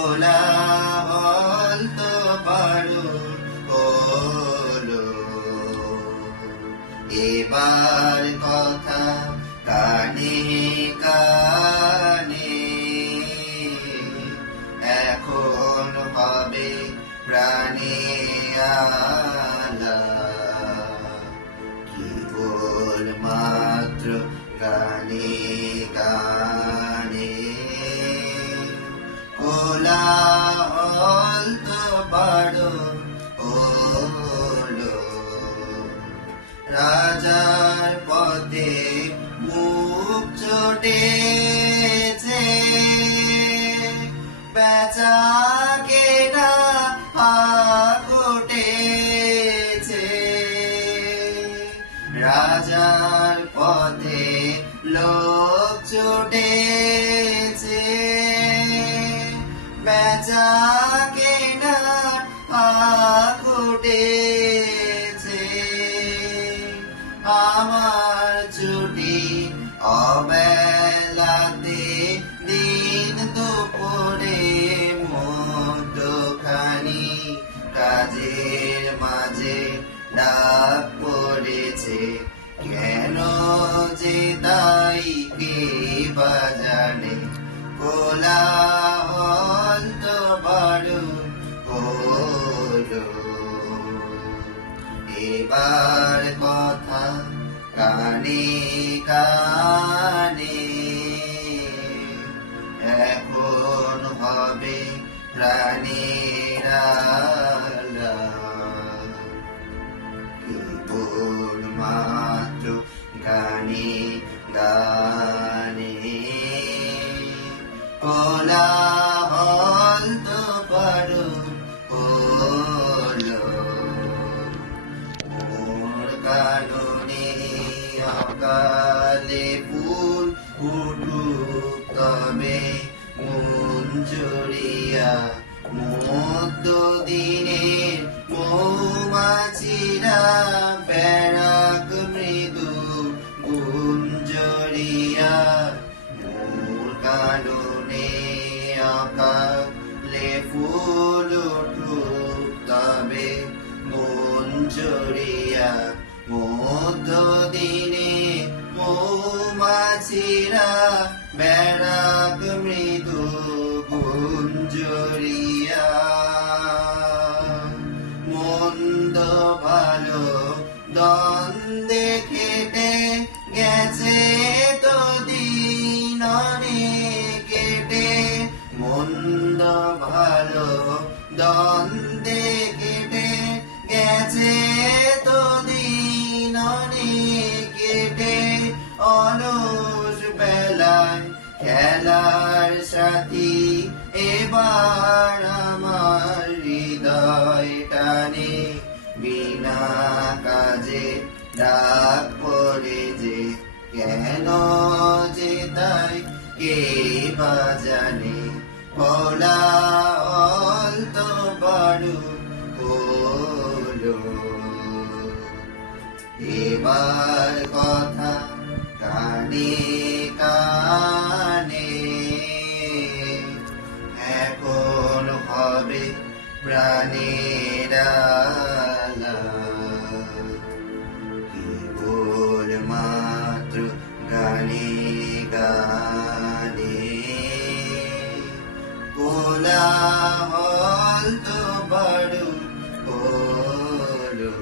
কোলাহল তো বড় হলো, এবার কথা কানে কানে, এখন হবে প্রাণে আলা, কেবল মাত্র গানে গানে। কোলাহল তো বড় হলো, রাজার পথে মুখ চটেছে, বেচা কেনা হাক উঠেছে। রাজার পথে লোক ছুটেছে, বেচা কেনা হাক উঠেছে। আমার ছুটি অবেলাতে, দিন দুপুরে মধ্যখানি, কাজের মাঝে ডাক পড়েছে, কেন যে তাই কে বা জানে। কোলাহল তো বড় হলো, এবার কথা কানে কানে, এখন হবে প্রাণের আলা, কেবল মাত্র গানে গানে। কোলাহল তো বড় হলো, মোর কাননে অকালে ফুল ফুটুক তবে, মন জড়িয়া মধ্য দিনের মৌমাছিরা বেড়াক মৃদু গুঞ্জরিয়া। মোর কাননে অকালে ফুল উঠুক তবে, মন জড়িয়া মধ্য দিনে মৌমাছিরা বেড়াক মৃদু গুঞ্জরিয়া। মন্দ ভালো দ্বন্দ্বে খেটে গেছে তো দিন অনেক কেটে, মন্দ ভালো দ্বন্দ্বে কেটে গেছে তো দিন অনেক কেটে। অলস বেলায় খেলার সাথী, এবার আমার হৃদয় টানে, বিনা কাজে ডাক পড়ে যে, কেন যে তাই কে বা জানে। কোলাহল তো বড় হলো, এবার কথা কানে কানে, এখন হবে প্রাণের আলা, কেবল মাত্র গানে গানে। কোলাহল তো বড় হলো।